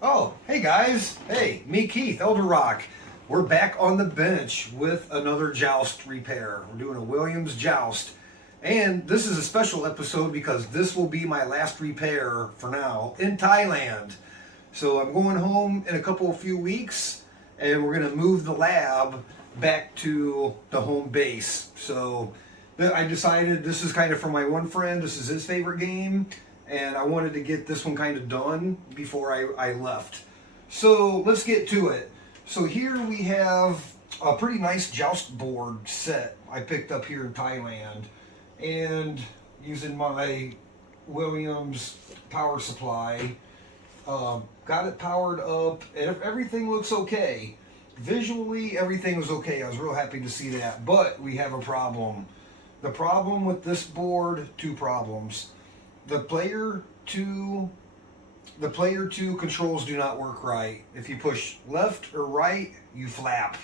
Oh, hey guys. Hey, me Keith, Elder Rock. We're back on the bench with another joust repair. We're doing a Williams Joust. And this is a special episode because this will be my last repair for now in Thailand. So I'm going home in a few weeks and we're going to move the lab back to the home base. So I decided this is kind of for my one friend. This is his favorite game. And I wanted to get this one kind of done before I left. So let's get to it. So here we have a pretty nice joust board set I picked up here in Thailand. And using my Williams power supply, got it powered up, and everything looks okay. Visually, everything was okay. I was real happy to see that, but we have a problem. The problem with this board, two problems. The player two controls do not work right. If you push left or right, you flap.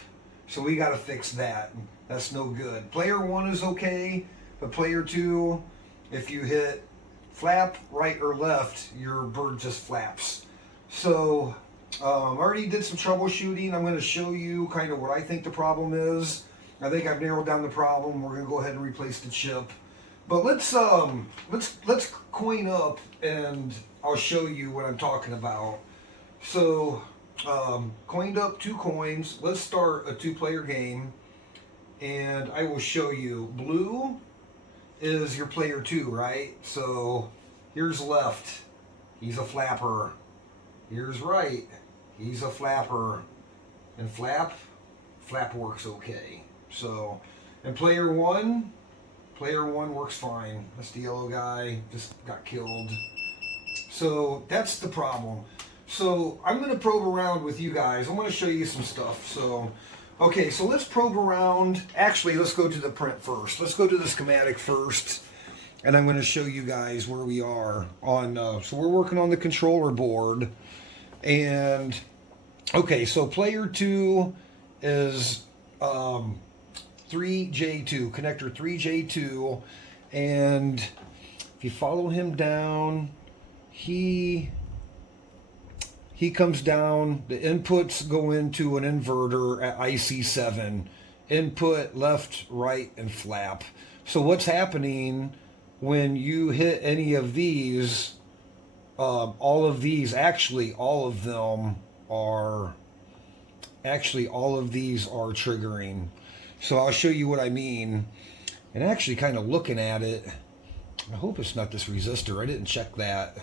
So we got to fix that. That's no good. Player one is okay, but player two, if you hit flap right or left, your bird just flaps. So I already did some troubleshooting. I'm going to show you kind of what I think the problem is. I think I've narrowed down the problem. We're going to go ahead and replace the chip. But let's coin up and I'll show you what I'm talking about. So coined up 2 coins. Let's start a 2-player game and I will show you. Blue is your player 2, right? So here's left. He's a flapper. Here's right. He's a flapper. And flap works okay. So, and player 1 works fine. That's the yellow guy, just got killed. So that's the problem. So I'm going to probe around with you guys. I want to show you some stuff. So, okay, so let's probe around. Actually, let's go to the print first. Let's go to the schematic first. And I'm going to show you guys where we are on, so we're working on the controller board. And, okay, so player 2 is, 3J2, connector 3J2, and if you follow him down, he comes down, the inputs go into an inverter at IC7, input left, right, and flap. So what's happening when you hit any of these, all of these are triggering. So I'll show you what I mean. And actually kind of looking at it, I hope it's not this resistor. I didn't check that.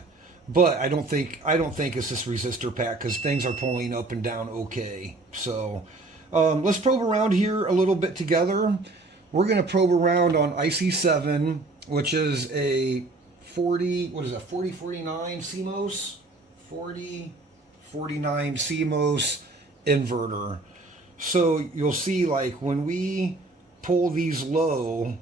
But I don't think it's this resistor pack because things are pulling up and down okay. So let's probe around here a little bit together. We're going to probe around on IC7, which is a 4049 CMOS? 4049 CMOS inverter. So you'll see, like, when we pull these low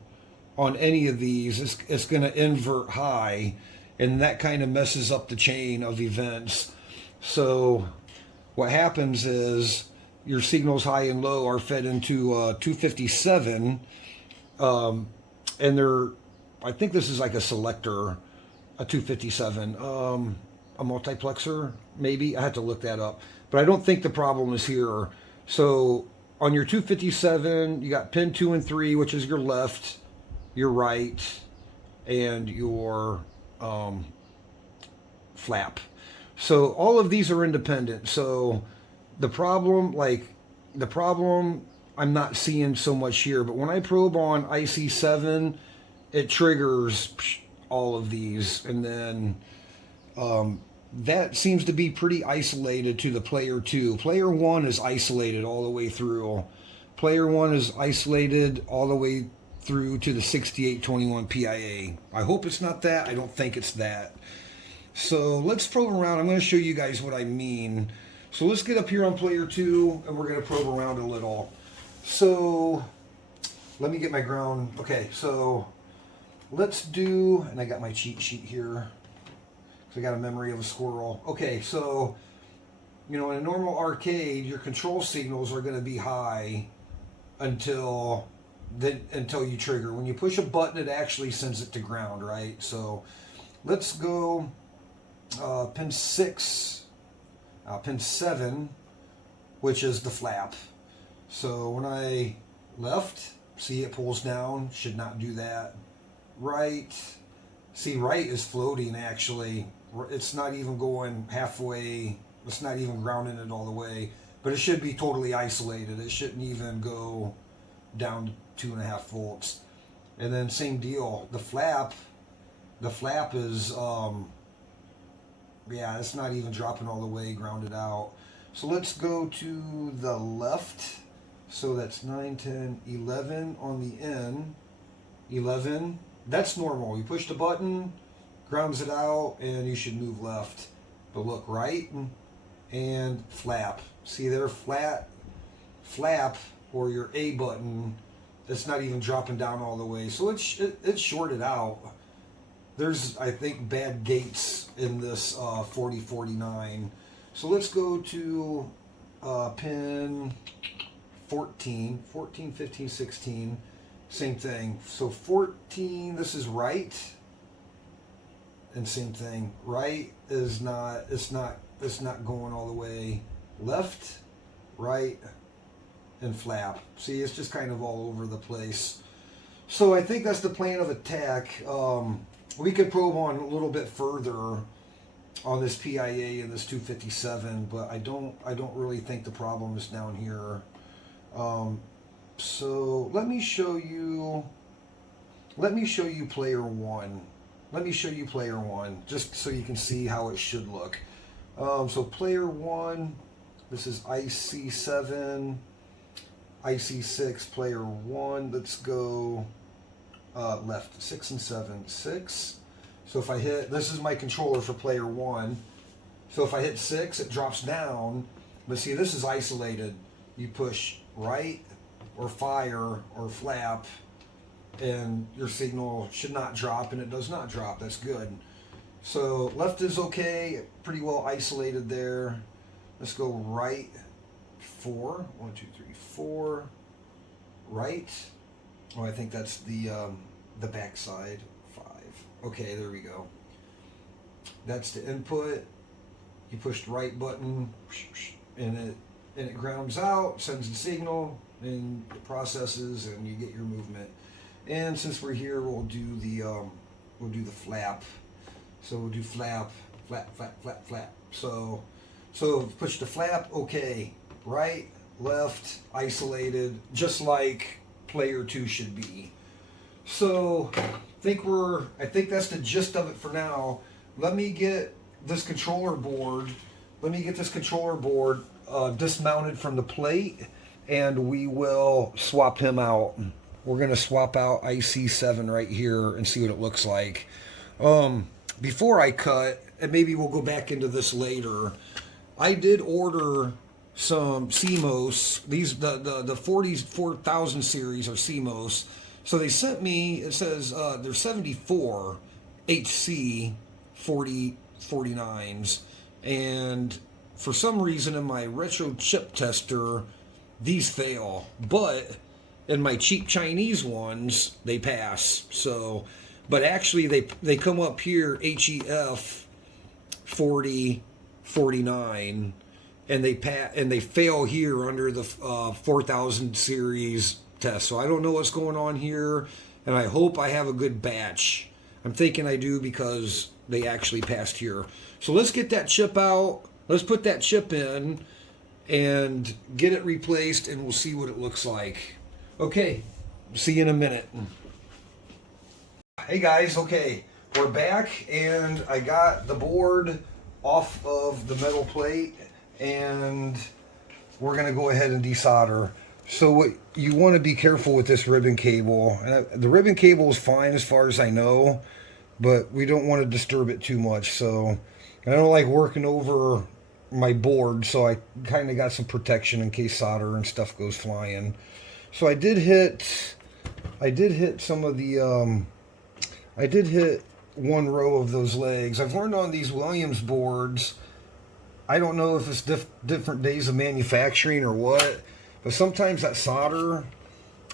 on any of these, it's going to invert high, and that kind of messes up the chain of events. So what happens is your signals high and low are fed into 257, and I think this is like a selector, a 257, a multiplexer, maybe. I have to look that up. But I don't think the problem is here. So on your 257, you got pin 2 and 3, which is your left, your right, and your flap. So all of these are independent. So the problem I'm not seeing so much here, but when I probe on IC7, it triggers all of these, and then that seems to be pretty isolated to the player 2. Player 1 is isolated all the way through. Player 1 is isolated all the way through to the 6821 PIA. I hope it's not that. I don't think it's that. So let's probe around. I'm going to show you guys what I mean. So let's get up here on player 2 and we're going to probe around a little. So let me get my ground. Okay, so let's do, and I got my cheat sheet here. So I got a memory of a squirrel. Okay, so, in a normal arcade, your control signals are going to be high until you trigger. When you push a button, it actually sends it to ground, right? So let's go pin 6. pin 7, which is the flap. So when I left, see it pulls down, should not do that. Right, see right is floating actually. It's not even going halfway, it's not even grounding it all the way, but it should be totally isolated. It shouldn't even go down to 2.5 volts. And then same deal, the flap is, yeah, it's not even dropping all the way, grounded out. So let's go to the left. So that's 9, 10, 11 on the end. 11, that's normal. You push the button, grounds it out, and you should move left. But look, right and flap. See there, flap, or your A button, it's not even dropping down all the way. So it's shorted out. There's, I think, bad gates in this 4049. So let's go to pin 14, 15, 16, same thing. So 14, this is right, and same thing. Right is not, it's not going all the way. Left, right, and flap. See, it's just kind of all over the place. So I think that's the plan of attack. We could probe on a little bit further on this PIA and this 257, but I don't really think the problem is down here. So let me show you player one. Let me show you player one, just so you can see how it should look. So player one, this is IC7, IC6, player one. Let's go left, 6 and 7, 6. So if I hit, this is my controller for player one. So if I hit 6, it drops down. But see, this is isolated. You push right or fire or flap, and your signal should not drop, and it does not drop. That's good. So left is okay, pretty well isolated there. Let's go right, 4. 1, 2, 3, 4. Right. Oh, I think that's the back side. 5. Okay, there we go. That's the input. You push the right button, and it grounds out, sends the signal, and it processes, and you get your movement. And since we're here, we'll do the flap. So we'll do flap, flap, flap, flap, flap. So push the flap. Okay, right, left, isolated, just like player 2 should be. So I think that's the gist of it for now. Let me get this controller board. Dismounted from the plate, and we will swap him out. We're gonna swap out IC7 right here and see what it looks like. Before I cut, and maybe we'll go back into this later, I did order some CMOS. These the 4000 series are CMOS. So they sent me, it says there's 74 HC 4049s, and for some reason in my retro chip tester, these fail, but in my cheap Chinese ones, they pass. So, but actually they come up here HEF 4049, and they fail here under the 4000 series test. So I don't know what's going on here, and I hope I have a good batch. I'm thinking I do because they actually passed here. So let's get that chip out. Let's put that chip in and get it replaced, and we'll see what it looks like. Okay, see you in a minute. Hey guys, okay, we're back, and I got the board off of the metal plate, and we're gonna go ahead and desolder. So what you want to be careful with this ribbon cable. The ribbon cable is fine as far as I know, but we don't want to disturb it too much. So I don't like working over my board, so I kind of got some protection in case solder and stuff goes flying. So I did hit some of the I did hit one row of those legs. I've learned on these Williams boards, I don't know if it's different days of manufacturing or what, but sometimes that solder,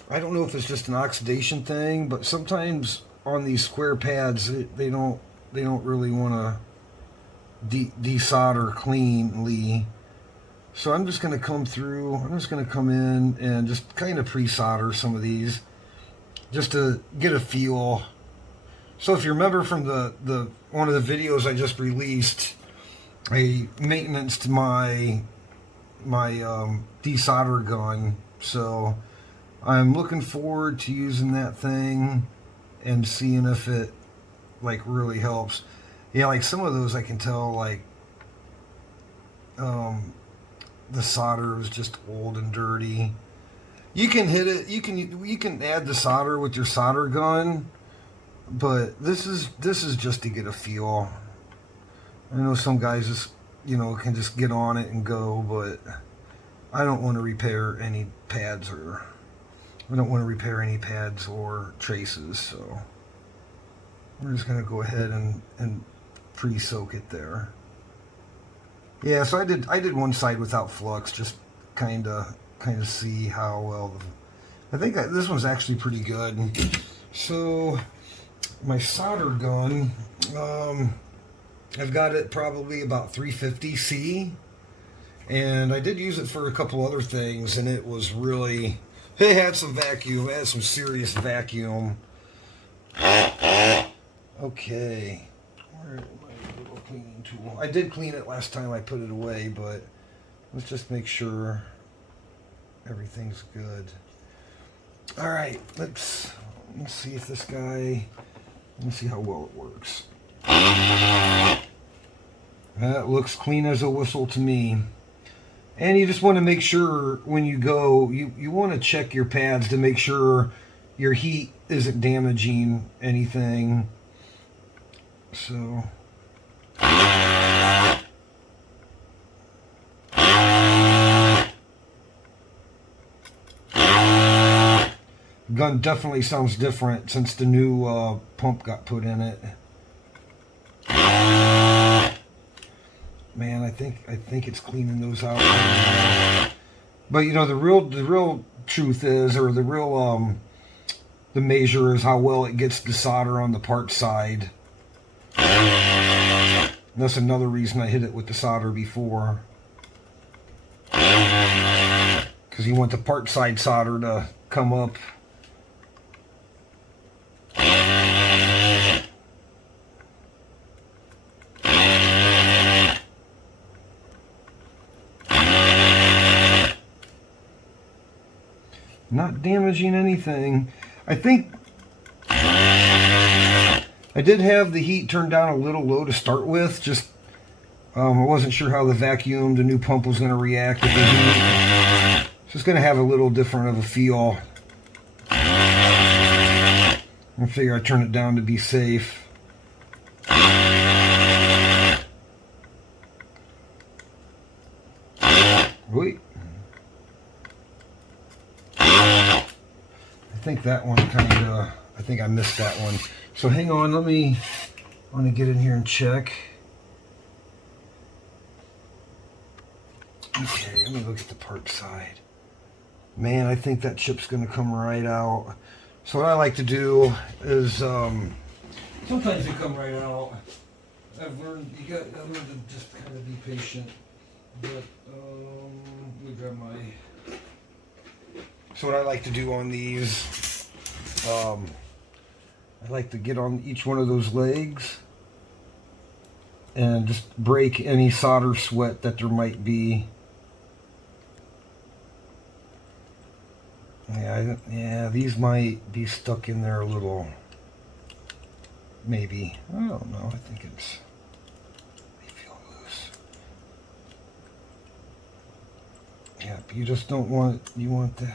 I don't know if it's just an oxidation thing, but sometimes on these square pads they don't really want to desolder cleanly. So I'm just going to come through, I'm just going to come in and just kind of pre-solder some of these just to get a feel. So if you remember from the one of the videos I just released, a maintenance to my de-solder gun. So I'm looking forward to using that thing and seeing if it like really helps. Yeah, like some of those I can tell like the solder is just old and dirty. You can hit it, you can add the solder with your solder gun, but this is just to get a feel. I know some guys just, you know, can just get on it and go, but I don't want to repair any pads or traces, so we're just going to go ahead and pre-soak it there. Yeah, so I did one side without flux, just kind of see how well. I think this one's actually pretty good. So my solder gun, I've got it probably about 350C, and I did use it for a couple other things, and it was really, it had some vacuum, it had some serious vacuum. Okay, where my little cleaning tool? I did clean it last time I put it away, but let's just make sure everything's good. All right, let's see if this guy, let's see how well it works. That looks clean as a whistle to me. And you just want to make sure when you go, you want to check your pads to make sure your heat isn't damaging anything. So gun definitely sounds different since the new pump got put in it. Man, I think it's cleaning those out. But you know, the real truth is, or the measure is how well it gets the solder on the part side. And that's another reason I hit it with the solder before, because you want the part side solder to come up. Not damaging anything. I think I did have the heat turned down a little low to start with. Just I wasn't sure how the new pump was going to react with the heat. It's just going to have a little different of a feel. I figure I'd turn it down to be safe. Wait. I think that one I think I missed that one. So hang on, I want to get in here and check. Okay, let me look at the part side. Man, I think that chip's going to come right out. So what I like to do is, sometimes they come right out. I've learned to just kind of be patient. But, let me grab my... So what I like to do on these, I like to get on each one of those legs and just break any solder sweat that there might be. Yeah, these might be stuck in there a little. Maybe. I don't know. I think they feel loose. Yeah, you just don't want, you want the...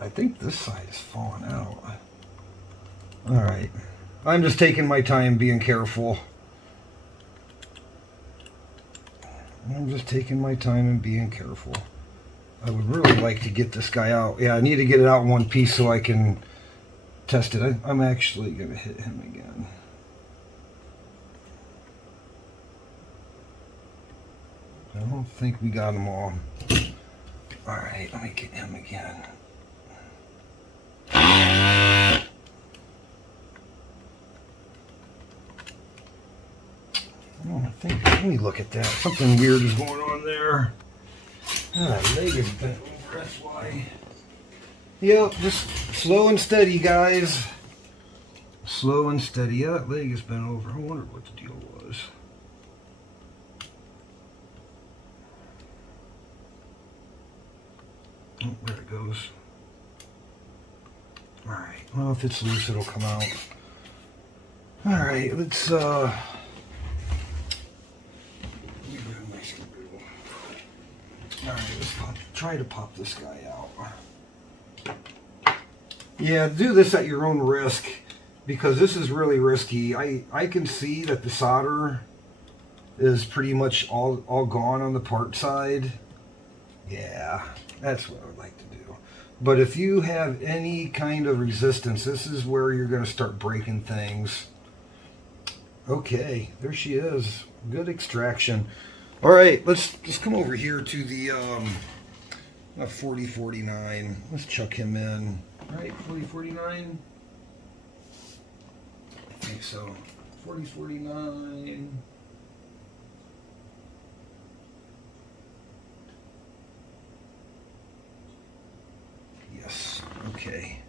I think this side is falling out. Alright. I'm just taking my time being careful. I'm just taking my time and being careful. I would really like to get this guy out. Yeah, I need to get it out in one piece so I can test it. I'm actually going to hit him again. I don't think we got them all. Alright, let me get him again. Oh, let me look at that. Something weird is going on there. Ah, leg is bent over, that's why. Yep, just slow and steady, guys. Slow and steady. Yeah, that leg is bent over. I wonder what the deal was. Oh, there it goes. Alright, well, if it's loose, it'll come out. Alright, let's, let me grab my screwdriver. Alright, let's try to pop this guy out. Yeah, do this at your own risk, because this is really risky. I can see that the solder is pretty much all gone on the part side. Yeah, that's what I would like to do. But if you have any kind of resistance, this is where you're going to start breaking things. Okay, there she is. Good extraction. All right, let's come over here to the 4049. Let's chuck him in. All right, 4049. I think so. 4049. Yes. Okay.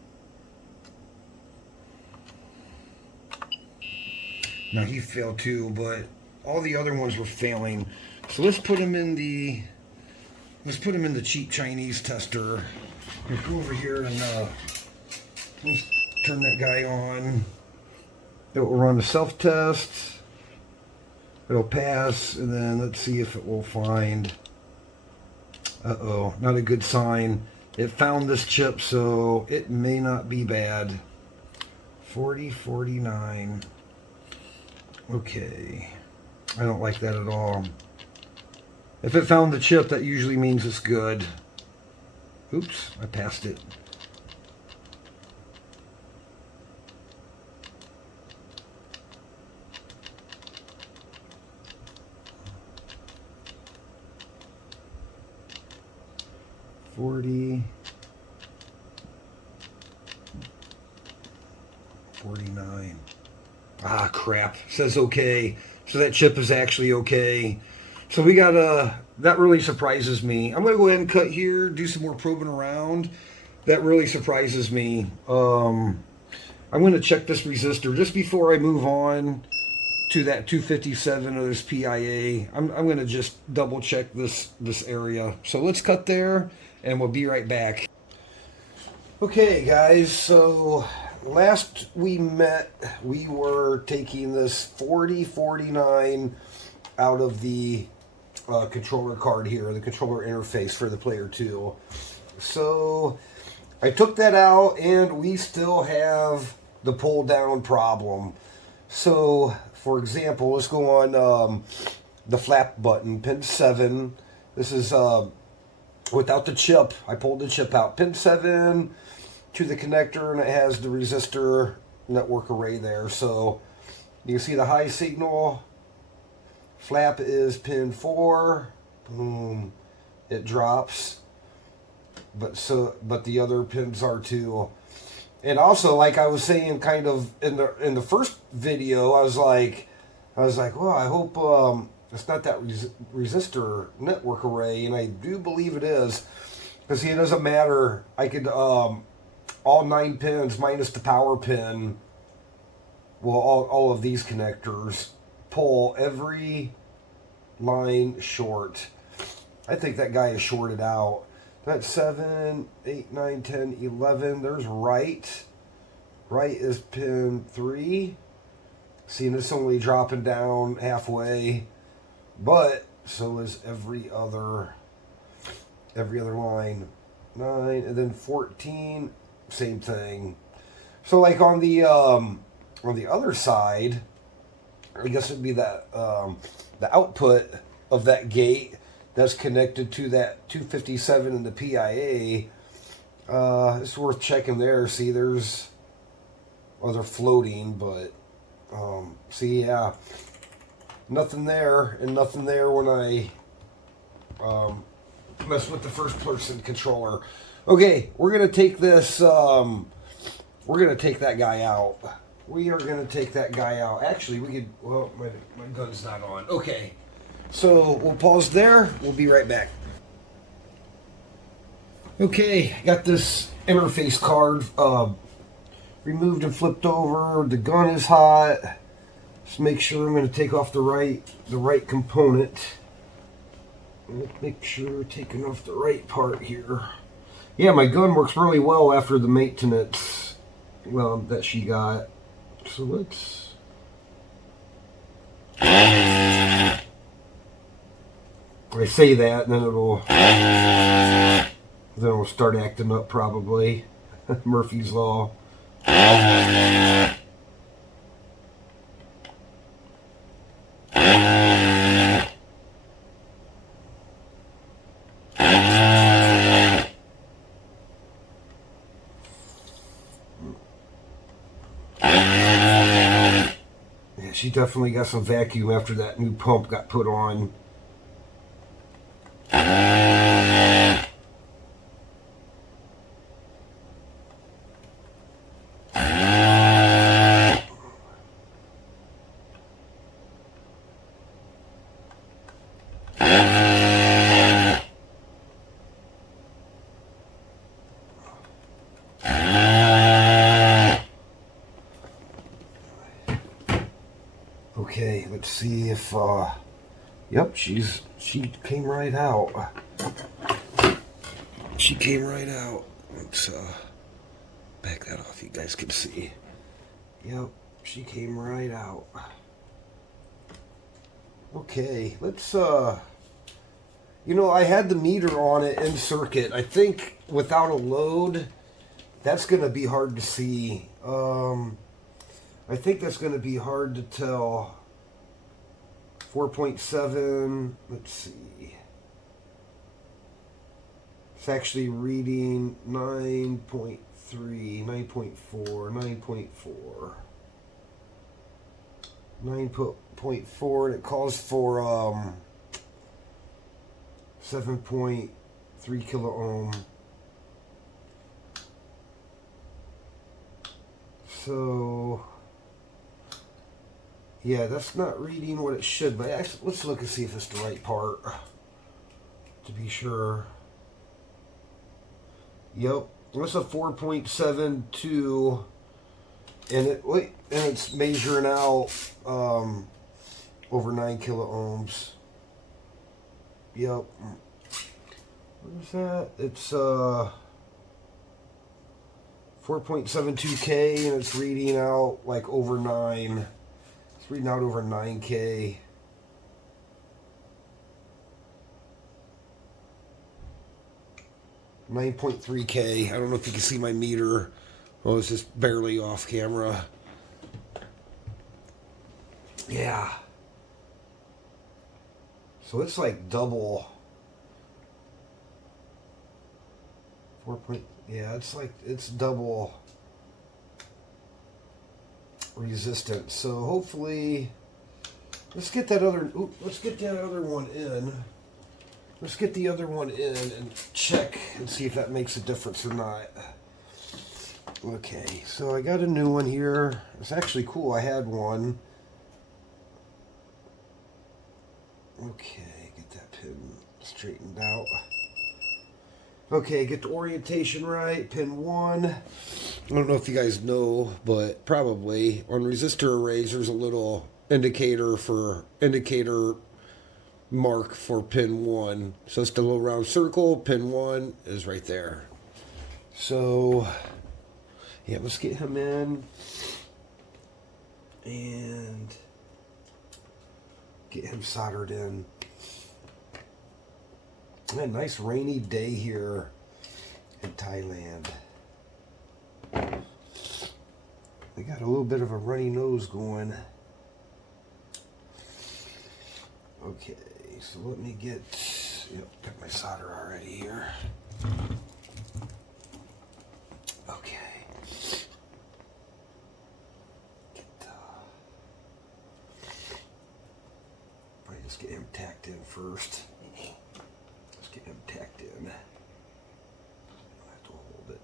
Now he failed too, but all the other ones were failing. So let's put him in the cheap Chinese tester. Let's go over here and let's turn that guy on. It will run the self-test. It'll pass, and then let's see if it will find. Uh-oh, not a good sign. It found this chip, so it may not be bad. 4049. Okay. I don't like that at all. If it found the chip, that usually means it's good. Oops, I passed it. $40, 49. Ah, crap. Says okay. So that chip is actually okay. So we got that really surprises me. I'm going to go ahead and cut here, do some more probing around. That really surprises me. I'm going to check this resistor just before I move on to that 257 of this PIA. I'm going to just double check this area. So let's cut there, and we'll be right back. Okay, guys, so last we met, we were taking this 4049 out of the controller card here, the controller interface for the Player 2. So I took that out, and we still have the pull down problem. So, for example, let's go on the flap button, pin 7. This is without the chip. I pulled the chip out. Pin 7 to the connector, and it has the resistor network array there. So you can see the high signal. Flap is pin 4. Boom. It drops. But the other pins are too. And also, like I was saying, kind of in the first video, I was like, well, I hope it's not that resistor network array, and I do believe it is, because see, it doesn't matter. I could all 9 pins minus the power pin. Well, all of these connectors pull every line short. I think that guy is shorted out. That's 7, 8, 9, 10, 11. There's right. Right is pin 3. See, and it's only dropping down halfway. But so is every other line. 9, and then 14, same thing. So like on the other side, I guess it'd be that the output of that gate that's connected to that 257 in the PIA. It's worth checking there. See, there's, well, they're floating, but see, yeah, nothing there, and nothing there when I mess with the first person controller. Okay, we're gonna take this. We're gonna take that guy out. We are gonna take that guy out. Actually, we could. Well, my gun's not on. Okay. So we'll pause there. We'll be right back. Okay, got this interface card removed and flipped over. The gun is hot. Just make sure I'm going to take off the right component. Make sure we're taking off the right part here. Yeah, my gun works really well after the maintenance, well, that she got. So let's... I say that, and then it'll start acting up probably. Murphy's Law. She definitely got some vacuum after that new pump got put on. Okay, let's see if, yep, she came right out. She came right out. Let's, back that off, you guys can see. Yep, she came right out. Okay, let's, you know, I had the meter on it in circuit. I think without a load, that's going to be hard to see. I think that's going to be hard to tell. 4.7, let's see. It's actually reading 9.3, 9.4, 9.4. 9.4, and it calls for 7.3 kilo ohm. So... yeah, that's not reading what it should, but actually, let's look and see if it's the right part, to be sure. Yep, it's a 4.72, and it's measuring out over 9 kilo ohms. Yep. What is that? It's 4.72K, and it's reading out like over 9. It's reading out over 9K. $9.3K. I don't know if you can see my meter. Oh, it's just barely off camera. Yeah. So it's like double. 4. Yeah, it's double resistance. So hopefully, let's get that other one in. Let's get the other one in and check and see if that makes a difference or not. Okay, so I got a new one here. It's actually cool. I had one. Okay, get that pin straightened out. Okay, get the orientation right. Pin 1. I don't know if you guys know, but probably on resistor arrays there's a little indicator mark for pin 1. So it's the little round circle. Pin 1 is right there. So yeah, let's get him in and get him soldered in. A nice rainy day here in Thailand. I got a little bit of a runny nose going. Okay, so let me get, yep, got my solder already here. Okay. Probably just get him tacked in first. Get him tacked in. I have to hold it.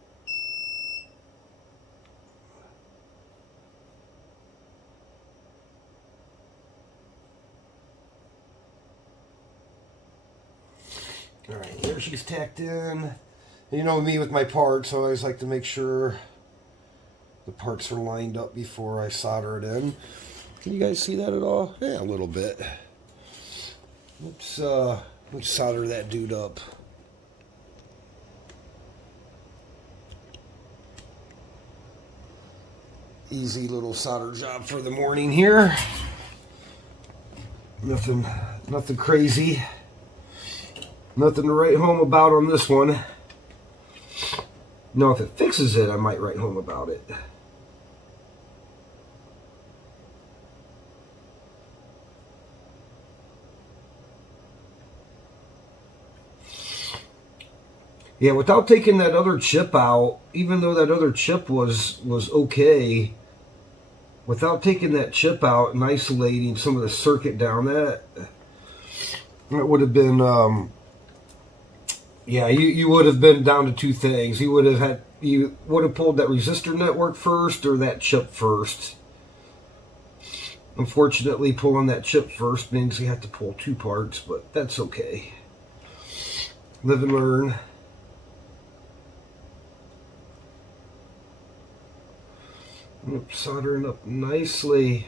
Alright, there she's tacked in. You know me with my parts, I always like to make sure the parts are lined up before I solder it in. Can you guys see that at all? Yeah, a little bit. Let's solder that dude up. Easy little solder job for the morning here. Nothing crazy. Nothing to write home about on this one. Now, if it fixes it, I might write home about it. Yeah, without taking that other chip out, even though that other chip was okay, without taking that chip out and isolating some of the circuit down, that would have been, yeah, you would have been down to two things. You would have pulled that resistor network first or that chip first. Unfortunately, pulling that chip first means you have to pull two parts, but that's okay. Live and learn. Soldering up nicely.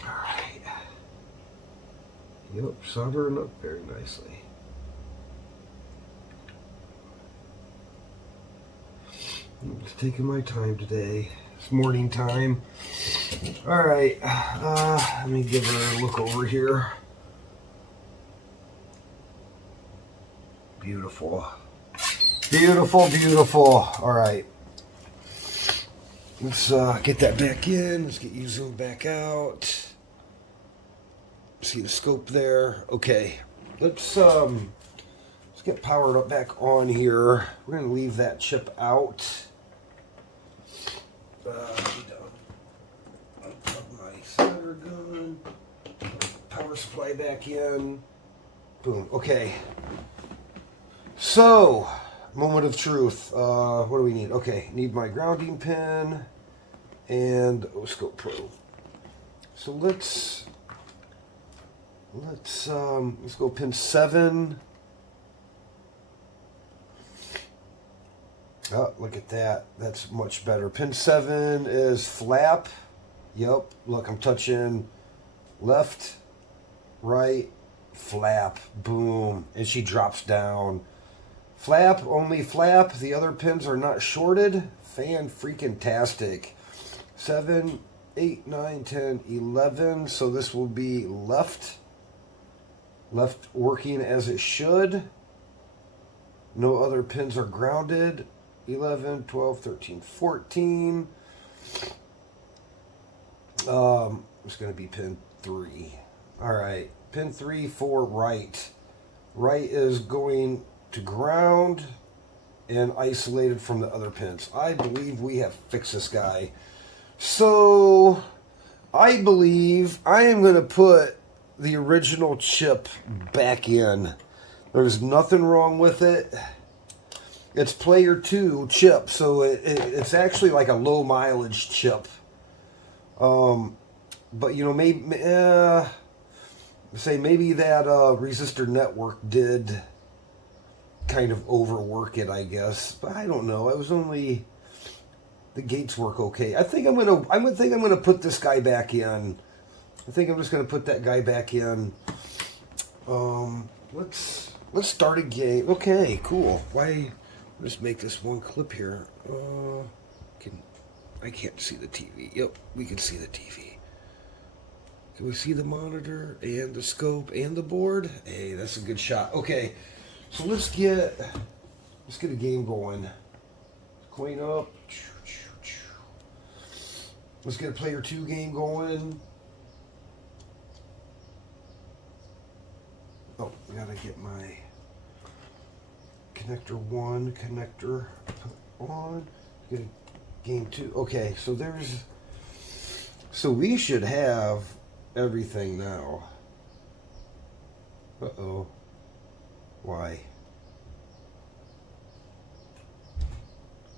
All right. Yep, soldering up very nicely. I'm just taking my time today. It's morning time. All right. Let me give her a look over here. Beautiful. Beautiful, beautiful. All right. Let's get that back in. Let's get you zoomed back out. See the scope there. Okay. Let's get powered up back on here. We're going to leave that chip out. Unplug my solder gun. Power supply back in. Boom. Okay. So, moment of truth. What do we need? Okay, need my grounding pin and oscope probe. So let's go pin 7. Oh, look at that. That's much better. Pin 7 is flap. Yep. Look, I'm touching left, right, flap. Boom. And she drops down. Flap, only flap. The other pins are not shorted. Fan-freaking-tastic. 7, 8, 9, 10, 11. So this will be left. Left working as it should. No other pins are grounded. 11, 12, 13, 14. It's going to be pin 3. All right. Pin 3 for right. Right is going to ground and isolated from the other pins. I believe we have fixed this guy. So I believe I am going to put the original chip back in. There's nothing wrong with it. It's player 2 chip, so it's actually like a low mileage chip. But you know, maybe that resistor network did kind of overwork it, I guess. But I don't know. It was only the gates work okay. I think I'm gonna put this guy back in. I think I'm just gonna put that guy back in. Let's start a game. Okay, cool. Why? Let's make this one clip here. I can't see the TV. Yep, we can see the TV. Can we see the monitor and the scope and the board? Hey, that's a good shot. Okay, so let's get a game going. Clean up. Let's get a player 2 game going. Oh, I gotta get my connector 1 connector on. Get a game 2. Okay, so we should have everything now. Uh-oh. Why?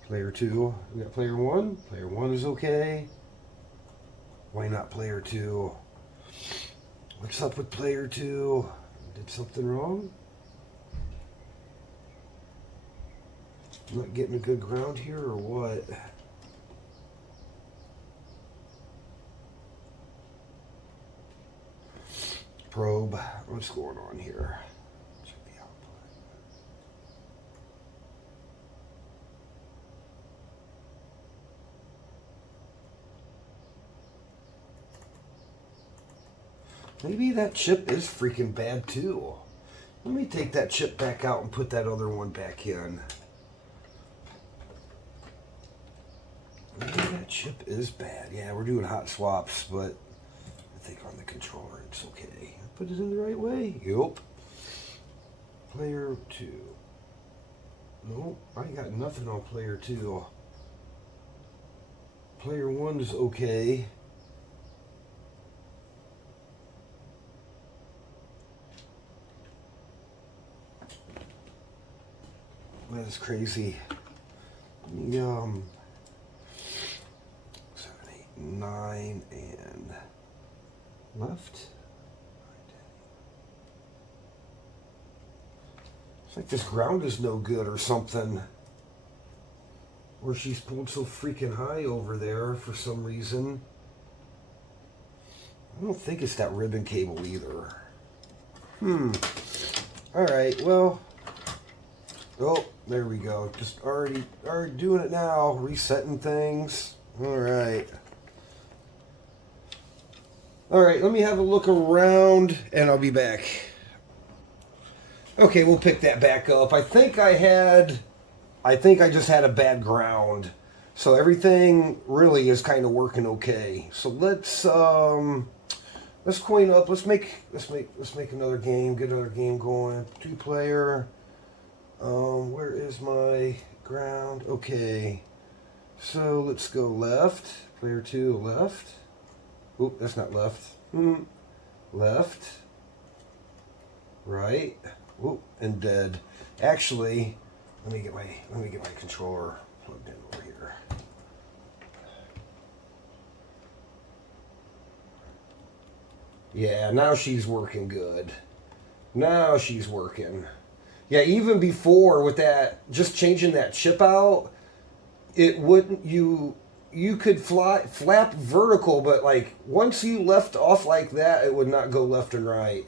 Player 2. We got player 1. Player 1 is okay. Why not player 2? What's up with player 2? Did something wrong? I'm not getting a good ground here or what? Probe. What's going on here? Check the output. Maybe that chip is freaking bad too. Let me take that chip back out and put that other one back in. Maybe that chip is bad. Yeah, we're doing hot swaps, but I think on the controller it's okay. Put it in the right way. Yup. Player 2. Nope, I got nothing on player 2. Player 1 is okay. That is crazy. 7, 8, 9, and left. It's like this ground is no good or something. Or she's pulled so freaking high over there for some reason. I don't think it's that ribbon cable either. Alright, well. Oh, there we go. Just already doing it now. Resetting things. Alright. Alright, let me have a look around and I'll be back. Okay, we'll pick that back up. I think I just had a bad ground. So everything really is kind of working okay. So let's coin up. Let's make another game. Get another game going. 2-player. Where is my ground? Okay. So let's go left. Player 2 left. Oop, that's not left. Left. Right. Whoop, and dead. Actually, let me get my controller plugged in over here. Yeah, now she's working good. Now she's working. Yeah, even before with that, just changing that chip out, it wouldn't, you could flap vertical, but like once you left off like that, it would not go left and right.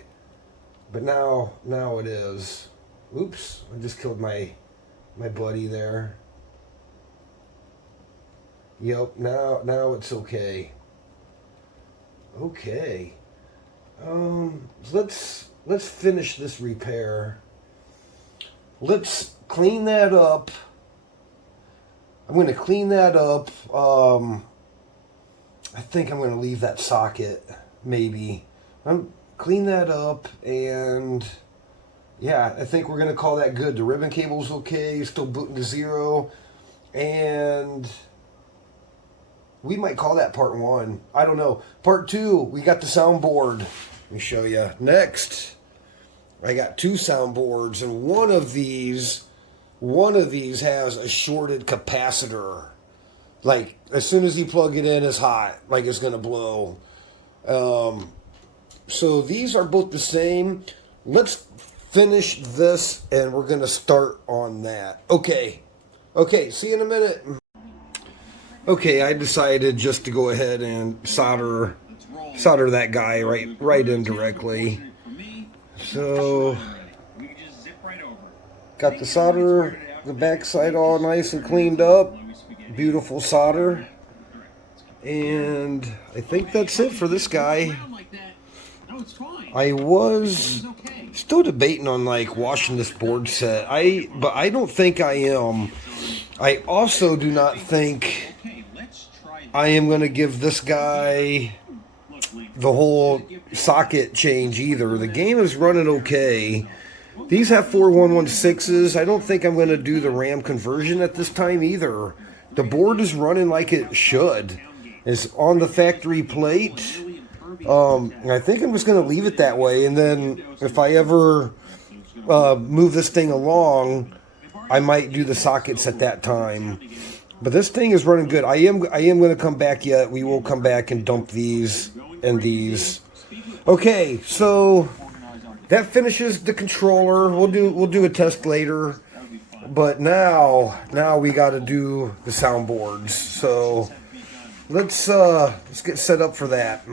But now it is. Oops, I just killed my buddy there. Yep, now it's okay. Okay. Let's finish this repair. Let's clean that up. I'm going to clean that up. I think I'm going to leave that socket, maybe. Clean that up, and yeah, I think we're going to call that good. The ribbon cable's okay, still booting to 0, and we might call that part 1. I don't know. Part 2, we got the soundboard. Let me show you. Next, I got 2 soundboards, and one of these has a shorted capacitor. Like, as soon as you plug it in, it's hot. Like, it's going to blow. So these are both the same. Let's finish this, and we're going to start on that. Okay, see you in a minute. Okay, I decided just to go ahead and solder that guy right in directly. So, got the solder, the backside all nice and cleaned up. Beautiful solder. And I think that's it for this guy. I was still debating on like washing this board set. But I don't think I am. I also do not think I am going to give this guy the whole socket change either. The game is running okay. These have 4116s. I don't think I'm going to do the RAM conversion at this time either. The board is running like it should. It's on the factory plate. I think I'm just going to leave it that way, and then if I ever move this thing along, I might do the sockets at that time. But this thing is running good. I am going to come back yet. We will come back and dump these and these. Okay, so that finishes the controller. We'll do a test later. But now we got to do the soundboards. So let's get set up for that.